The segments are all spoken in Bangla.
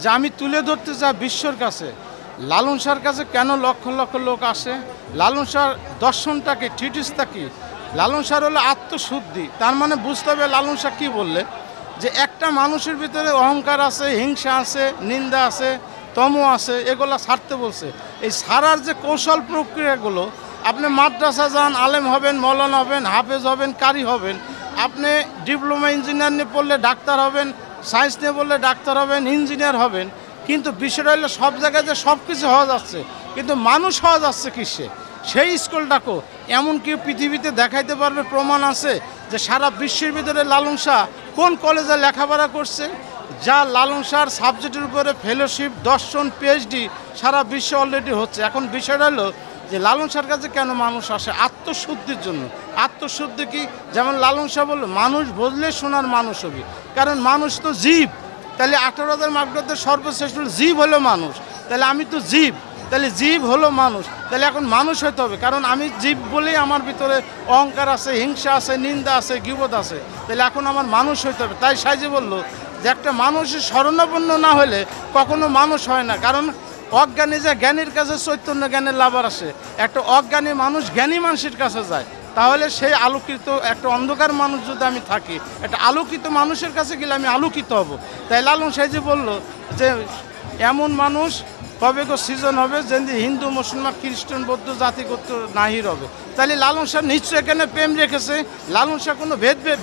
যে আমি তুলে ধরতে চাই বিশ্বর কাছে লালন শাহর কাছে কেন লক্ষ লক্ষ লোক আসে, লালন শাহর দর্শনটাকে ট্রিটিসটা কি। লালন শাহর হলো আত্মশুদ্ধি, তার মানে বুঝতে হবে লালন শাহ কী বললে যে একটা মানুষের ভিতরে অহংকার আছে, হিংসা আছে, নিন্দা আছে, তম আছে, এগুলো ছাড়তে বলছে। এই ছাড়ার যে কৌশল প্রক্রিয়াগুলো, আপনি মাদ্রাসা যান, আলেম হবেন, মৌলানা হবেন, হাফেজ হবেন, কারি হবেন, আপনি ডিপ্লোমা ইঞ্জিনিয়ার নিয়ে পড়লে ডাক্তার হবেন, সায়েন্স নিয়ে পড়লে ডাক্তার হবেন, ইঞ্জিনিয়ার হবেন, কিন্তু বিষয়টা হলো সব জায়গায় যে সব কিছু হওয়া যাচ্ছে, কিন্তু মানুষ হওয়া যাচ্ছে কিসে, সেই স্কুলটাকেও এমন কেউ পৃথিবীতে দেখাইতে পারবে প্রমাণ আছে যে সারা বিশ্বের ভিতরে লালন শাহ কোন কলেজে লেখাপড়া করছে, যা লালন শাহর সাবজেক্টের উপরে ফেলোশিপ, দর্শন, পিএইচডি সারা বিশ্বে অলরেডি হচ্ছে। এখন বিষয়টা হলো যে লালন শাহর কাছে কেন মানুষ আসে, আত্মশুদ্ধির জন্য। আত্মশুদ্ধি কি, যেমন লালন শাহ বলল মানুষ বুঝলে শোনার মানুষ হবে, কারণ মানুষ তো জীব। তাহলে 18,000 মাগরদের সর্বশ্রেষ্ঠ জীব হলো মানুষ, তাহলে আমি তো জীব, তাহলে জীব হলো মানুষ, তাহলে এখন মানুষ হতে হবে, কারণ আমি জীব বলেই আমার ভিতরে অহংকার আছে, হিংসা আছে, নিন্দা আছে, গীবত আছে, তাহলে এখন আমার মানুষ হতে হবে। তাই সাইজি বলল যে একটা মানুষের শরণাপন্ন না হলে কখনো মানুষ হয় না, কারণ অজ্ঞানী যে জ্ঞানীর কাছে চৈতন্য জ্ঞানের লাভার আসে, একটা অজ্ঞানী মানুষ জ্ঞানী মানুষের কাছে যায়, তাহলে সেই আলোকিত একটা অন্ধকার মানুষ যদি আমি থাকি, একটা আলোকিত মানুষের কাছে গেলে আমি আলোকিত হব। তাই লালন সাহেজি বলল যে এমন মানুষ কবে গো সৃজন হবে যেমনি হিন্দু, মুসলমান, খ্রিস্টান, বৌদ্ধ জাতি করতে নাহির হবে। তাহলে লালন শাহ নিশ্চয় এখানে প্রেম রেখেছে, লালন শাহ কোনো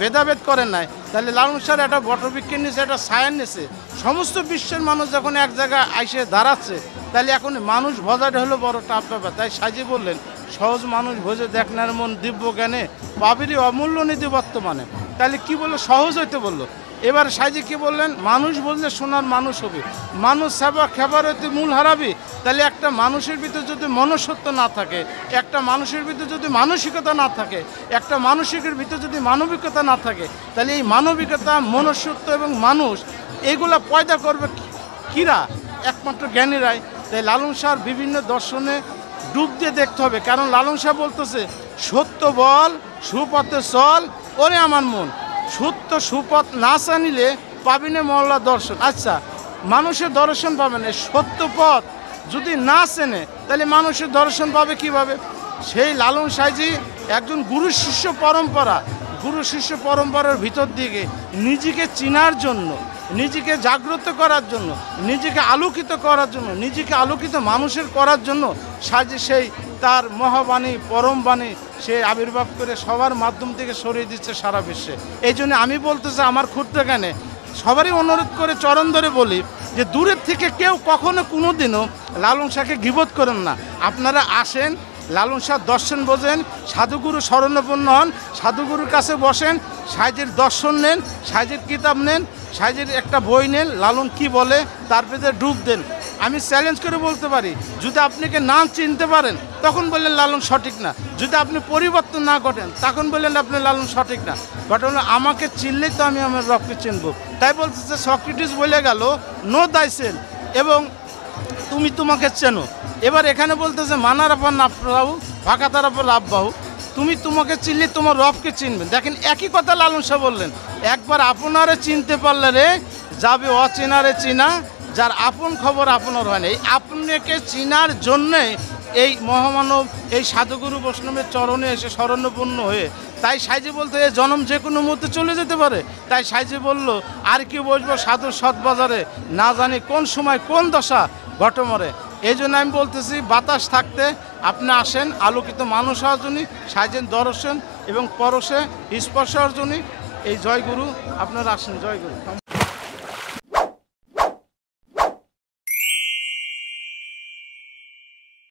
ভেদাভেদ করেন নাই। তাহলে লালন শাহ একটা বটবৃক্ষের নিচে, একটা ছায়ার নিচে সমস্ত বিশ্বের মানুষ যখন এক জায়গায় আইসে দাঁড়াচ্ছে, তাহলে এখন মানুষ ভজাটা হলো বড় টাপ ব্যাপার। তাই সাজি বললেন সহজ মানুষ ভোজে দেখনার মন দিব্য জ্ঞানে পাবিরই অমূল্য নিধি বর্তমানে। তাহলে কি বললো, সহজ হইতে বললো। এবার সাইজি কি বললেন, মানুষ বললে শোনার মানুষ হবে, মানুষ সেবা খেবার হইতে মূল হারাবি। তাহলে একটা মানুষের ভিতরে যদি মনুষ্যত্ব না থাকে, একটা মানুষের ভিতরে যদি মানসিকতা না থাকে, একটা মানুষের ভিতরে যদি মানবিকতা না থাকে, তাহলে এই মানবিকতা, মনুষ্যত্ব এবং মানুষ এইগুলা পয়দা করবে কিরা, একমাত্র জ্ঞানীরাই। তাই লালন শাহর বিভিন্ন দর্শনে ডুব দিয়ে দেখতে হবে, কারণ লালন শাহ বলতেছে সত্য বল, সুপথে চল ওরে আমার মন, সত্য সুপথ না জানিলে পাবি না মহল্লা দর্শন। আচ্ছা, মানুষের দর্শন পাবে না, সত্য পথ যদি না চেনে তাহলে মানুষের দর্শন পাবে কিভাবে? সেই লালন সাইজি একজন গুরু শিষ্য পরম্পরার ভিতর দিকে নিজেকে চিনার জন্য, নিজেকে জাগ্রত করার জন্য, নিজেকে আলোকিত করার জন্য, নিজেকে আলোকিত মানুষের করার জন্য সাইজি সেই তার মহাবাণী, পরম বাণী সে আবির্ভাব করে সবার মাধ্যম থেকে সরিয়ে দিচ্ছে সারা বিশ্বে। এই জন্য আমি বলতে চাই আমার ক্ষুদ্র জ্ঞানে সবারই অনুরোধ করে চরণ ধরে বলি যে দূরের থেকে কেউ কখনো কোনো দিনও লালন শাহকে গীবত করেন না। আপনারা আসেন, লালন শাহ দর্শন বোঝেন, সাধুগুরু শরণাপন্ন হন, সাধুগুরুর কাছে বসেন, সাইজের দর্শন নেন, সাইজের কিতাব নেন, সাইজের একটা বই নেন, লালন কি বলে তার ভেতরে ডুব দেন। আমি চ্যালেঞ্জ করে বলতে পারি, যদি আপনাকে না চিনতে পারেন তখন বললেন লালন সঠিক না, যদি আপনি পরিবর্তন না ঘটেন তখন বললেন আপনি লালন সঠিক না। ঘটনা আমাকে চিনলেই তো আমি আমার রবকে চিনব। তাই বলতেছে সক্রেটিস বলে গেল নো দাইসেলফ, এবং তুমি তোমাকে চেনো। এবার এখানে বলতেছে মানার আপা নাফরাহু ফাঁকা তার আপা লাভবাহু, তুমি তোমাকে চিনলে তোমার রবকে চিনবেন। দেখেন একই কথা লালন শাহ বললেন, একবার আপনারে চিনতে পারলে রে যাবে অচেনারে চিনা, যার আপন খবর আপনার হয় না। এই আপনাকে চিনার জন্যে এই মহামানব এই সাধুগুরু বৈষ্ণবের চরণে এসে শরণাপন্ন হয়ে, তাই সাইজি বলতে এই জন্ম যে কোনো মুহূর্তে চলে যেতে পারে। তাই সাইজি বলল আর কি বসবো সাধুর সৎ বাজারে, না জানি কোন সময় কোন দশা ঘটমরে। এই জন্য আমি বলতেছি বাতাস থাকতে আপনি আসেন, আলোকিত মানুষ হওয়ার জন্য, সাইজের দর্শন এবং পরশে স্পর্শ হওয়ার জন্য। এই জয়গুরু আপনারা আসেন, জয়গুরু।